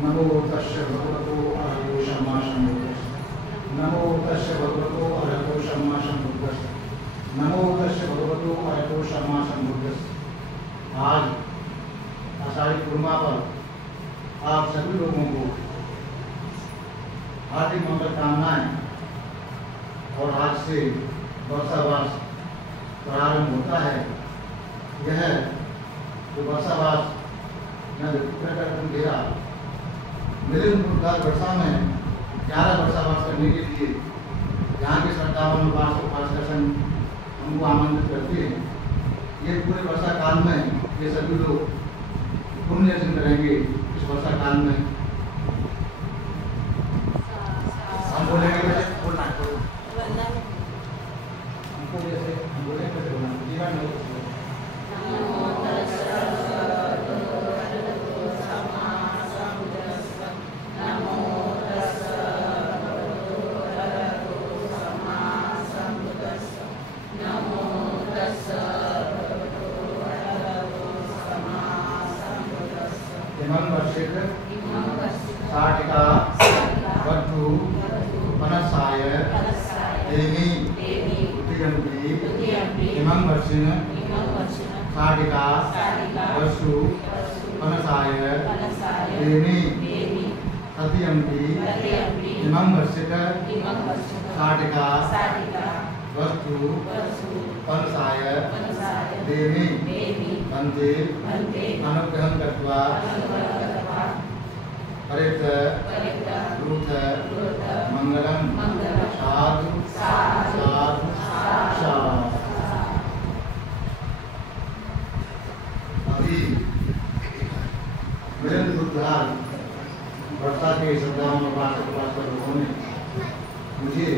नमो तस्य भगवतो अरहतो सम्मा सम्बुद्धस्स। नमो तस्य भगवतो अरहतो सम्मा सम्बुद्धस्स। नमो तस्य भगवतो अरहतो सम्मा सम्बुद्धस्स। आज आषाढ़ी पूर्णिमा पर आप सभी लोगों को हार्दिक मंगल कामनाएं। और आज से वर्षावास प्रारंभ होता है। यह जो वर्षावास घेरा मिलिंदपुर वर्षा में 11 वर्षावास करने के लिए यहाँ के श्रद्धावान दर्शन हमको आमंत्रित करते हैं। ये पूरे वर्षा काल में ये सभी लोग पुण्य अर्जन करेंगे। इस वर्षा काल में हम बोलेंगे कैसे बोलना हमको जैसे हम बोलेंगे कैसे बोलना जीवन में साटिका वधु पनसाय देवी उद्यंती इमं वर्षिण साटिका वसु पनसाय देवी तद्यंती इमं वर्षित साटिका वस्तु पनसाय देवी अन्ते अनुग्रहं कृत्वा परित द्रुत मंगलम साधु साधु साधु। अभी मिलिंदपुर वर्षा के श्रद्धाओं लोगों ने मुझे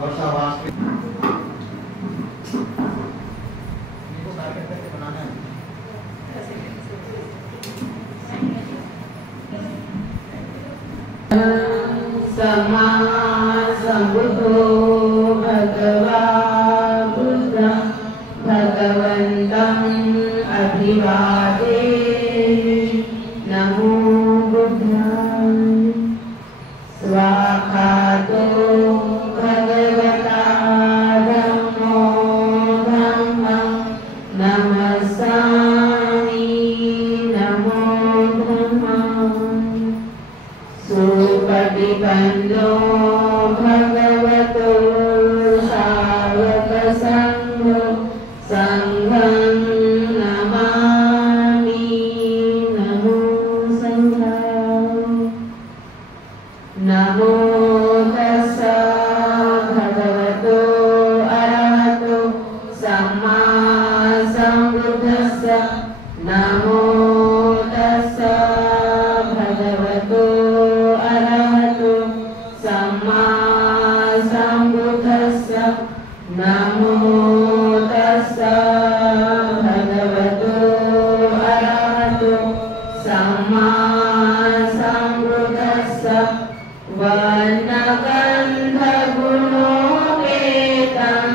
वर्षावास के बनाना है। सम्मा सम्बुद्धो भगवा बुद्धं भगवन्तं अभिवादे नमो बुद्धाय। स्वाखातो भगवता धम्मो धम्मं नमस्सामि नमो धम्मं। सुपटिबन्धो भगवतो सावक संघो संघं नमामि नमो संघाय। नमो तस्स भगवतो अरहतो सम्मा सम्बुद्धस्स। नमो तस्स भगवतो अरहतो सम्मा सम्बुद्धस्स। नमो तस्स भगवतो अरहतो सम्मा सम्बुद्धस्स। वर्णगन्धगुणोपेतं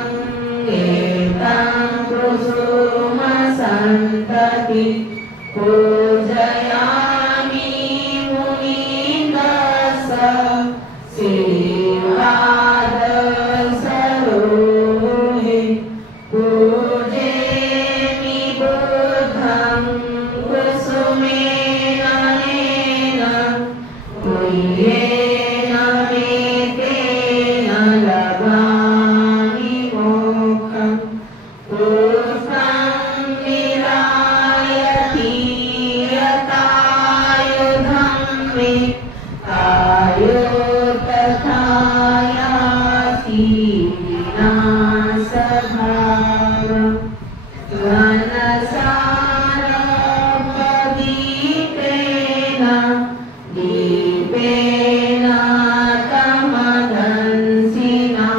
एतं कुसुमसन्तति पूजयामि मुनीन्द्रस्स। श्रीपादसरोरुहे पूजयामि बुद्धं कुसुमेन नेन पुण्येन मेतेन लभामि मोक्षं। पुष्पं विरायति यथायुधं मे आयो तथा याति विनाशभावम्। मनसारपदीपेन दीपेन तमदंसिना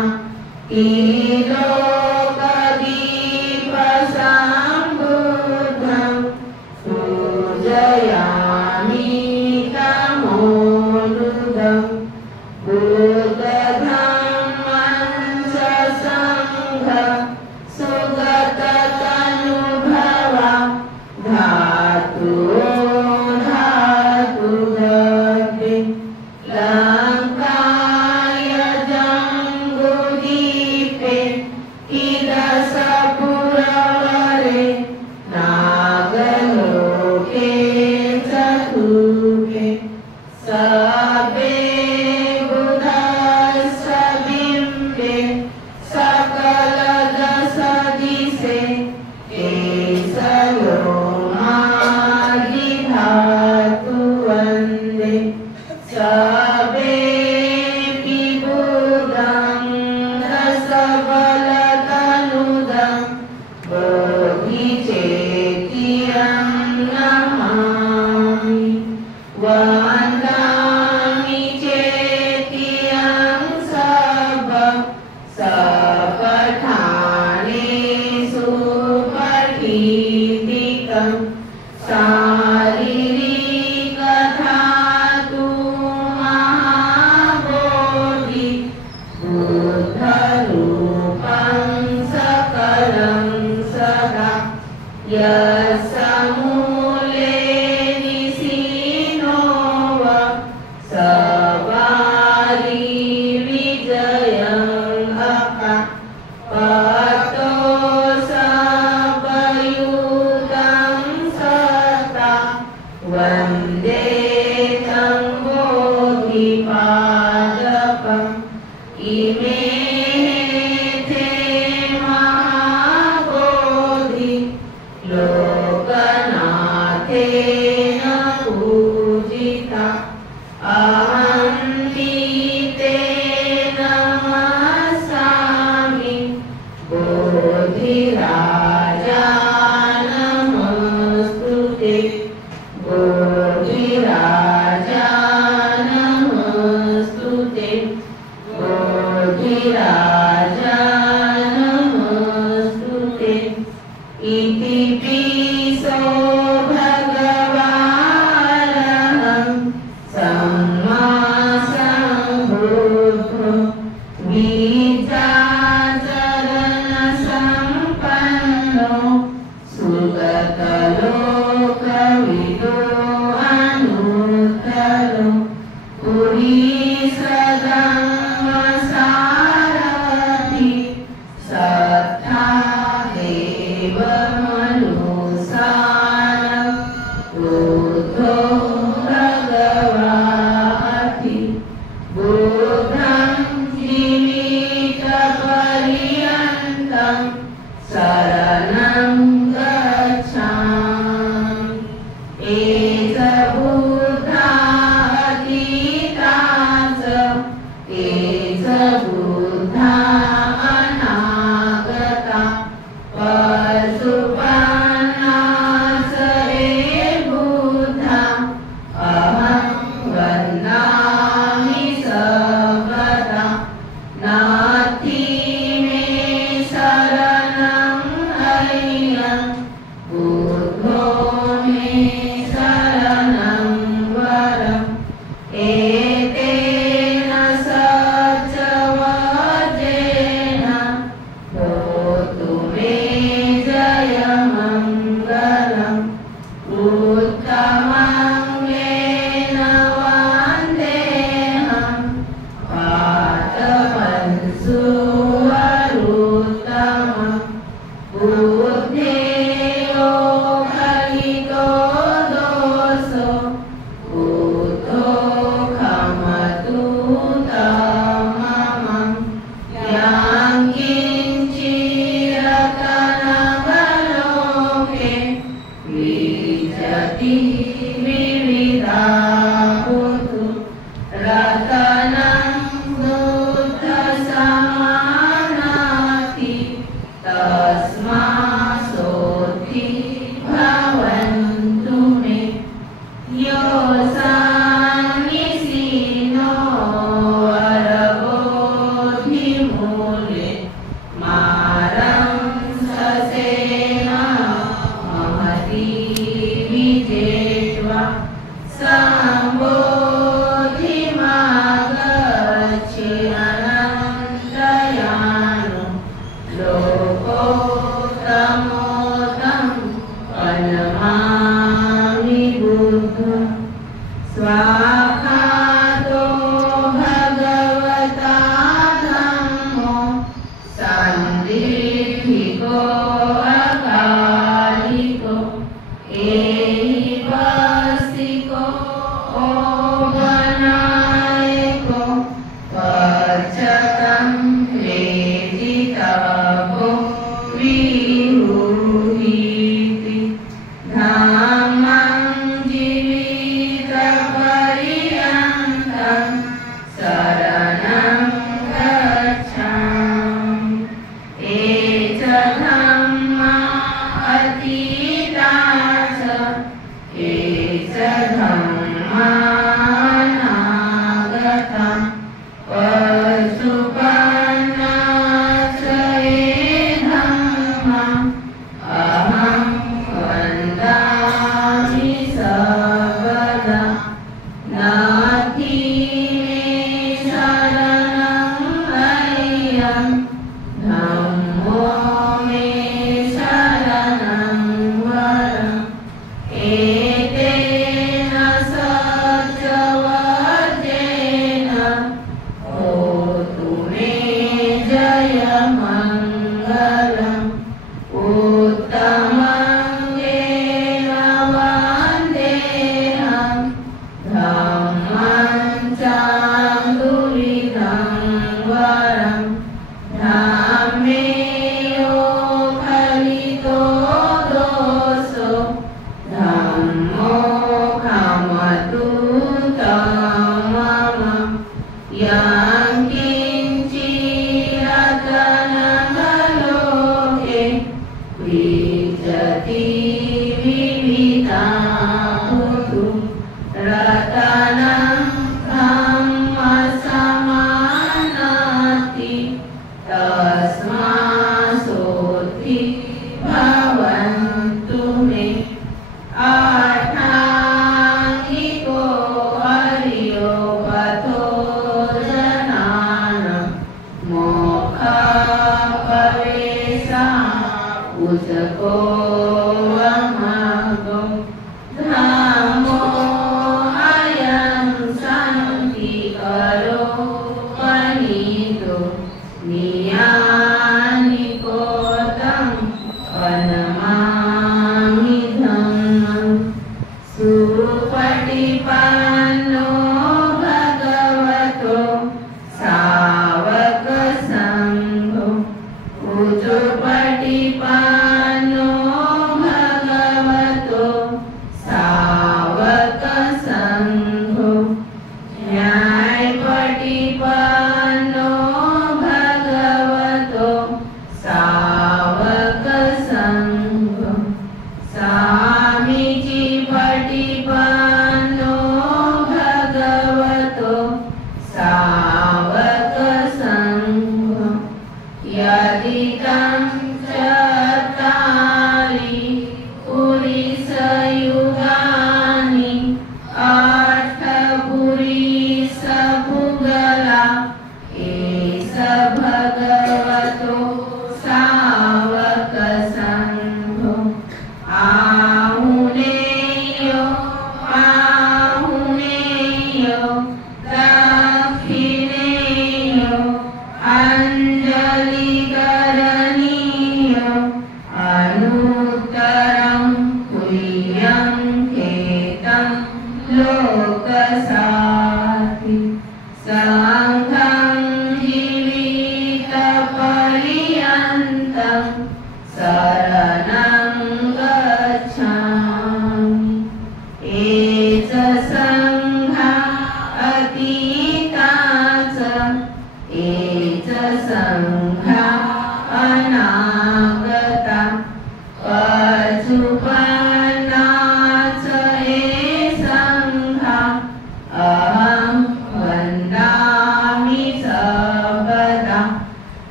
त्रिलोकदीपसंबुद्धं पूजयामि तमोनुदं। बुद्धधम्मं च संघं सुगततनुभवं शारीरिक धातु महाबोधि बुद्धरूपं सकलं सदा यस्मूले निसीनो वा सवारी विजयं अका पतो सबयुतं सता वन्दे तं बोधिपादपम् इमे ते महाबोधि लोकनाथेन पूजिता अहं ते नमस्सामि बोधिराजा नमस्तुते बोधिराजा नमस्तुते बोधिराजा नमस्तुते इति पिसो भगवानहं सम्मा सम्बुद्धो बीजाचरणसम्पन्नो सुगतलोकविदो अनुत्तरो पुरीसधम्मसारथि सत्ता देवमनुसारम्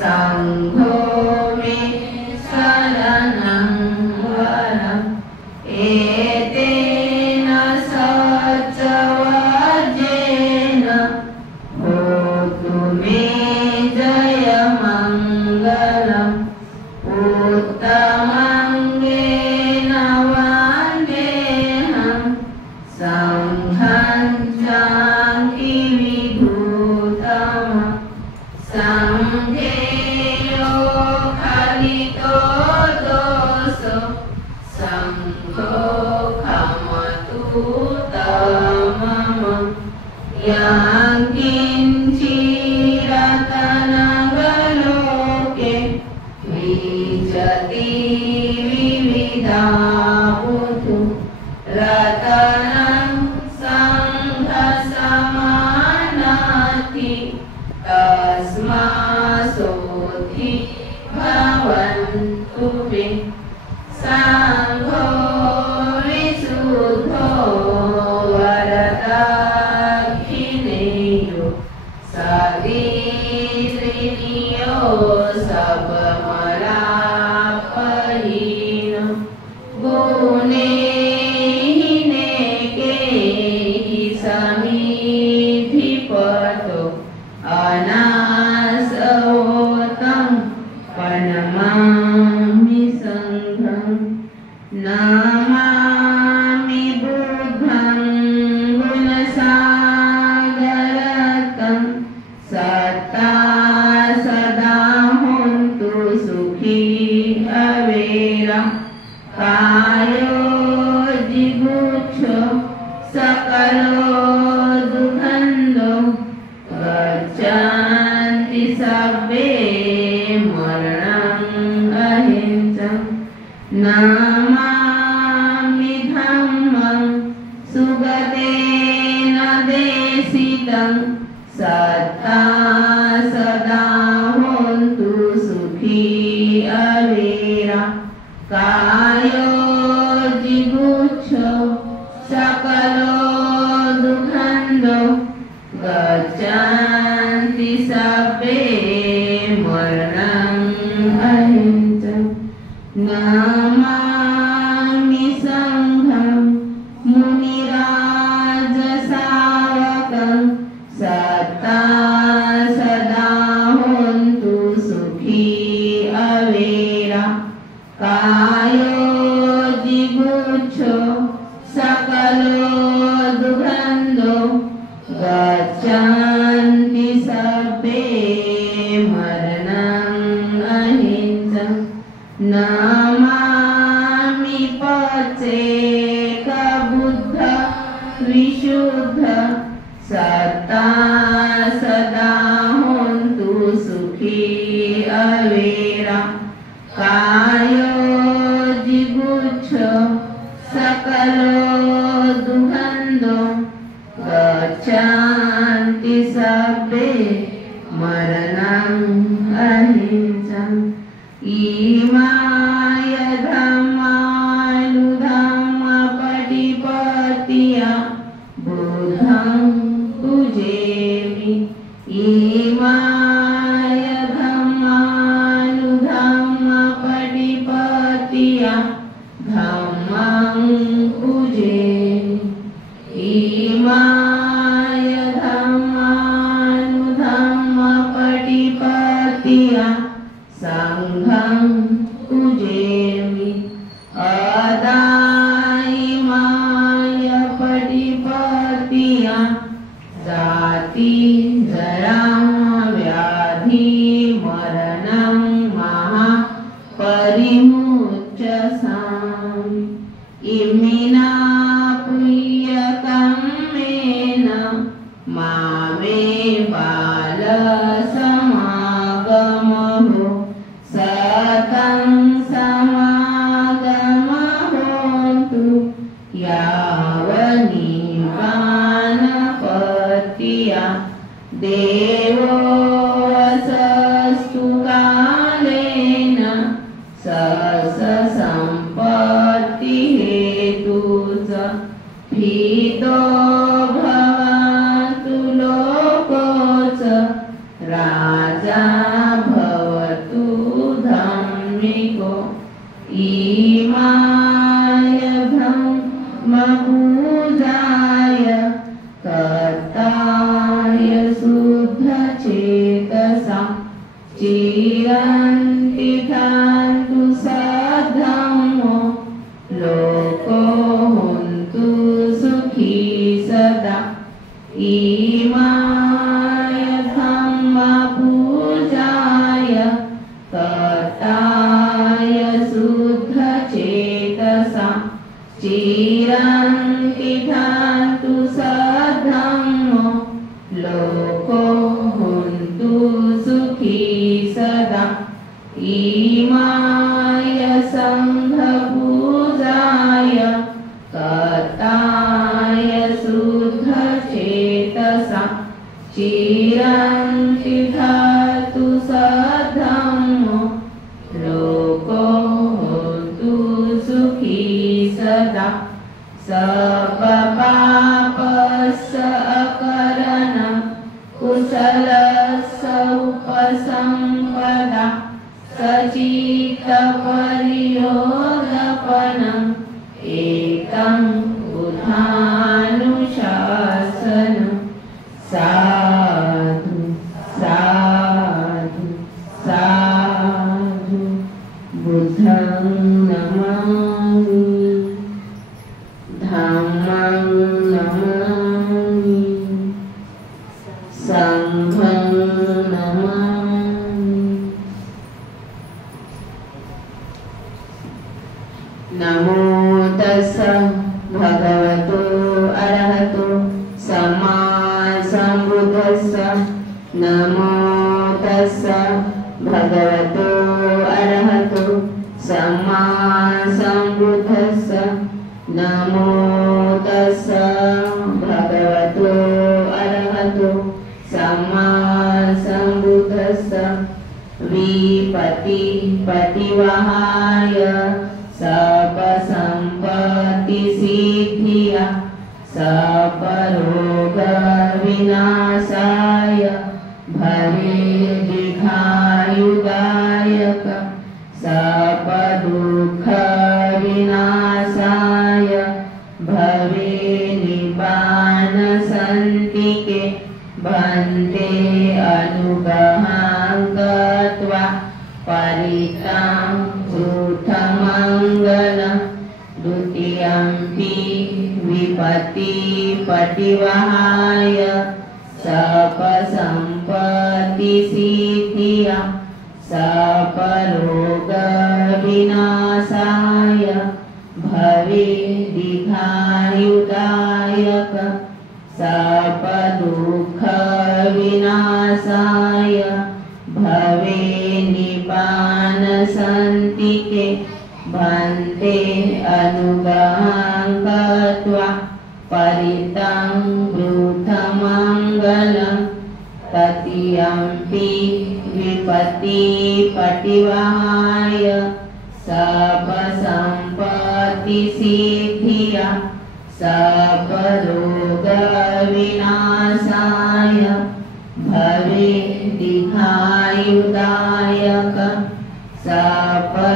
संघो मे शरणं वरम् एतेन सच्चवजेन होतु मे जयमङ्गलम् उत्तमङ्गेन वन्देऽहं संघं शान्ति विभूतम् संघे यो खलितो दोषो संघो खमतु तमम यं किञ्चिरतनगलोके विचति विविधा बुधु रतनं संघसमानाति तस्मासोऽधि भवन्तु मे संघो विशुद्धो वरदक्षिणेयो सदीर्णियो सबमलापहीनो गुणेहिनेकेहि समीधिपतो अनासवोतं प्रणमामि संघं नमामि बुद्धं गुणसागरतं सत्ता सदा होन्तु सुखी अवेरा कायो जिगुच्छो सकलो दुःखन्दो गच्छन्ति सर्वे मरणम् अहिंसम् नमामि धम्मं सुगतेन देशितं सत्ता सदा होन्तु सुखी अवेरा कायो जिगुच्छो सकलो दुःखन्दो गच्छन्ति सर्वे मरणम् अहिंसम् नमामि संघं मुनिराजसावकं सत्ता सदा होन्तु सुखी अवेरा कायो जिगुच्छो सकलो दुःखन्दो गच्छन्ति सर्वे मरणम् अहिंसम् नमामि पचेकबुद्ध विशुद्ध सत्ता सदा होन्तु सुखी अवेरा कायो जिगुच्छो सकलो दुःखन्दो गच्छन्ति सर्वे मरणम् अहिंसम् इमाय धम्मानुधम्मपटिपत्या बुद्धं पूजेमि इमाय धम्मानुधम्मपटिपत्या धम्मं पूजेमि इमाय धम्मानुधम्मपटिपत्या संघं पूजेमि अदायिमाय पटिपत्या जाति जरा व्याधि मरणं महापरिमुच्यसामि इमिना प्रियकम्मेन मामे बालसमागमहो सतं समागमहोन्तु यावनिपानपत्या देवो वसस्तु काले चिरन्ति थान्तु सद्धम्मो लोको होन्तु सुखी सदा इमाय धम्मपूजाय कर्ताय शुद्धचेतसा चिरन्ति थान्तु सद्धम्मो लोको होन्तु सुखी सदा इमाय संघपूजाय कर्ताय शुद्धचेतसा चिरन्ति थान्तु सद्धम्मो लोको होन्तु सुखी सदा सर्वपापस्य अकरण कुशलस्य उपसम्पदा सचित्तपरियोगपनम् एकं बुधानुशासनं साधु साधु साधु बुद्धं नमामि धम्मं नमामि संघं नमामि। नमो तस्सः भगवतो अरहतो सम्मा सम्बुद्धस्सः। नमो तस्सः भगवतो अरहतो सम्मा सम्बुद्धस्सः। नमो तस्सः भगवतो अरहतो सम्मा सम्बुद्धस्सः। विपत्ति पतिवहाय सर्वसम्पत्तिसिद्धिया सर्वरोगविनाशाय भवे दीर्घायुदायक सर्वदुःखविनाशाय भवे निब्बानसन्तिके भन्ते अनुग्रहां गत्वा परित्रां वृद्धमङ्गलं द्वितीयम्पि विपत्ति पतिवहाय सर्वसम्पत्तिसिद्धिया सर्वरोगविनाशाय भवे दीर्घायुदायक सर्वदुःखविनाशाय भवे निब्बानसन्तिके भन्ते अनुग्रहां गत्वा परित्रां वृद्धमङ्गलं तृतीयम्पि विपत्ति पतिवहाय सर्वसम्पत्तिसिद्धिया सर्वरोगविनाशाय भवे दीर्घायुदायक सर्वदुःखविनाशाय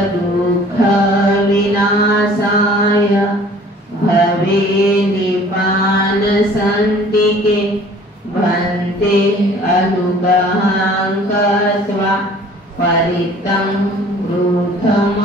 भवे निब्बानसन्तिके भन्ते अनुग्रहां गत्वा परित्रां वृद्धमङ्गलं